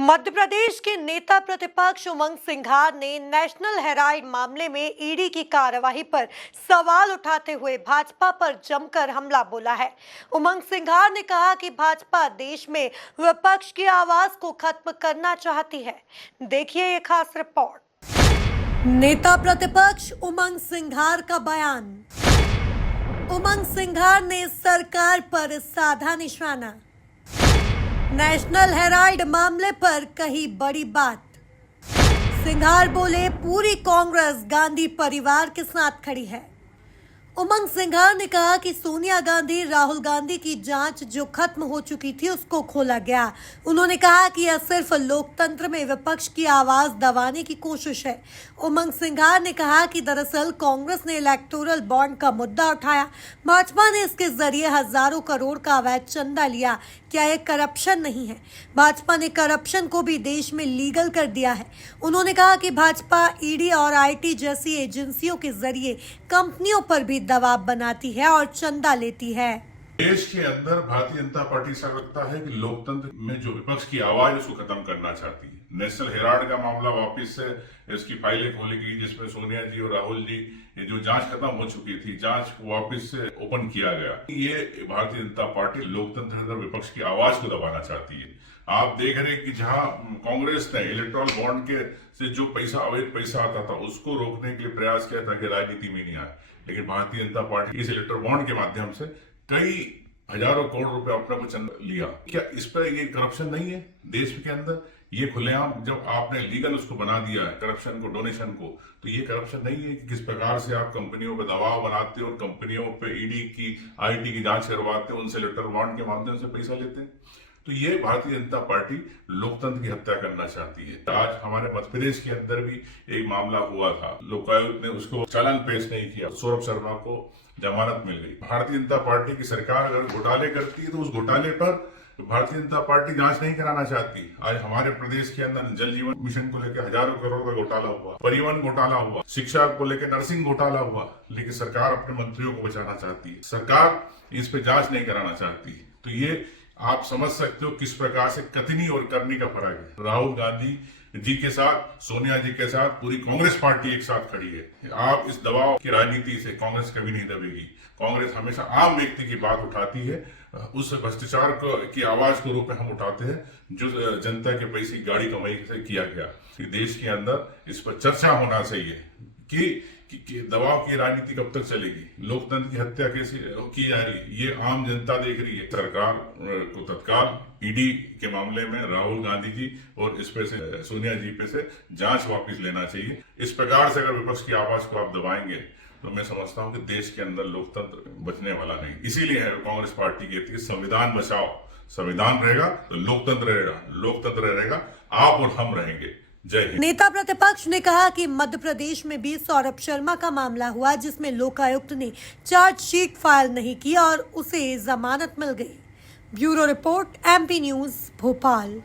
मध्य प्रदेश के नेता प्रतिपक्ष उमंग सिंघार ने नेशनल हेराल्ड मामले में ईडी की कार्यवाही पर सवाल उठाते हुए भाजपा पर जमकर हमला बोला है। उमंग सिंघार ने कहा कि भाजपा देश में विपक्ष की आवाज को खत्म करना चाहती है। देखिए ये खास रिपोर्ट। नेता प्रतिपक्ष उमंग सिंघार का बयान। उमंग सिंघार ने सरकार पर साधा निशाना। नेशनल हेराल्ड मामले पर कही बड़ी बात। सिंघार बोले पूरी कांग्रेस गांधी परिवार के साथ खड़ी है। उमंग सिंघार ने कहा कि सोनिया गांधी राहुल गांधी की जांच जो खत्म हो चुकी थी उसको खोला गया। उन्होंने कहा कि यह सिर्फ लोकतंत्र में विपक्ष की आवाज दबाने की कोशिश है। उमंग सिंघार ने कहा कि दरअसल कांग्रेस ने इलेक्टोरल बॉन्ड का मुद्दा उठाया। भाजपा ने इसके जरिए हजारों करोड़ का अवैध चंदा लिया। क्या यह करप्शन नहीं है? भाजपा ने करप्शन को भी देश में लीगल कर दिया है। उन्होंने कहा कि भाजपा ईडी और आईटी जैसी एजेंसियों के जरिए कंपनियों पर भी दबाव बनाती है और चंदा लेती है। देश के अंदर भारतीय जनता पार्टी ऐसा लगता है कि लोकतंत्र में जो विपक्ष की आवाज है उसको खत्म करना चाहती है। नेशनल हेराल्ड का मामला वापस से इसकी फाइलें खोलेगी, जिसमें सोनिया जी और राहुल जी जो जांच खत्म हो चुकी थी, जांच को वापस से ओपन किया गया। ये भारतीय जनता पार्टी लोकतंत्र के अंदर विपक्ष की आवाज को दबाना चाहती है। आप देख रहे हैं कि जहां कांग्रेस ने इलेक्टोरल बॉन्ड के से जो पैसा अवैध पैसा आता था उसको रोकने के लिए प्रयास किया ताकि राजनीति में नहीं आए, लेकिन भारतीय जनता पार्टी इस इलेक्टोरल बॉन्ड के माध्यम से कई हजारों करोड़ रुपए अपने को चंदा लिया। क्या इस पर ये करप्शन नहीं है देश के अंदर? ये खुलेआम जब आपने लीगल उसको बना दिया है करप्शन को, डोनेशन को, तो ये करप्शन नहीं है कि किस प्रकार से आप कंपनियों पर दबाव बनाते हो और कंपनियों पे ईडी की आईटी की जांच करवाते हो, उनसे इलेक्टोरल बॉन्ड के माध्यम से पैसा लेते हैं। तो ये भारतीय जनता पार्टी लोकतंत्र की हत्या करना चाहती है। आज हमारे मध्य प्रदेश के अंदर भी एक मामला हुआ था, लोकायुक्त ने उसको चालान पेश नहीं किया, सौरभ शर्मा को जमानत मिल गई। भारतीय जनता पार्टी की सरकार अगर घोटाले करती है तो उस घोटाले पर भारतीय जनता पार्टी जांच नहीं कराना चाहती। आज हमारे प्रदेश के अंदर जल जीवन मिशन को लेकर हजारों करोड़ का घोटाला हुआ, परिवहन घोटाला हुआ, शिक्षा को लेकर नर्सिंग घोटाला हुआ, लेकिन सरकार अपने मंत्रियों को बचाना चाहती है। सरकार इस पे जांच नहीं कराना चाहती। तो ये आप समझ सकते हो किस प्रकार से कथनी और करनी का फर्क है। राहुल गांधी जी के साथ, सोनिया जी के साथ पूरी कांग्रेस पार्टी एक साथ खड़ी है। आप इस दबाव की राजनीति से कांग्रेस कभी नहीं दबेगी। कांग्रेस हमेशा आम व्यक्ति की बात उठाती है, उस भ्रष्टाचार की आवाज के रूप में हम उठाते हैं जो जनता के पैसे की गाड़ी कमाई से किया गया। देश के अंदर इस पर चर्चा होना चाहिए कि दबाव की राजनीति कब तक चलेगी, लोकतंत्र की हत्या कैसे की जा रही है, ये आम जनता देख रही है। सरकार को तत्काल ईडी के मामले में राहुल गांधी जी और इस पे से सोनिया जी पे से जांच वापस लेना चाहिए। इस प्रकार से अगर विपक्ष की आवाज को आप दबाएंगे तो मैं समझता हूं कि देश के अंदर लोकतंत्र बचने वाला नहीं। इसीलिए कांग्रेस पार्टी कहती है संविधान बचाओ, संविधान रहेगा तो लोकतंत्र रहेगा, लोकतंत्र रहेगा आप और हम रहेंगे। नेता प्रतिपक्ष ने कहा कि मध्य प्रदेश में भी सौरभ शर्मा का मामला हुआ जिसमें लोकायुक्त ने चार्जशीट फाइल नहीं की और उसे जमानत मिल गई। Bureau report, MP news, Bhopal.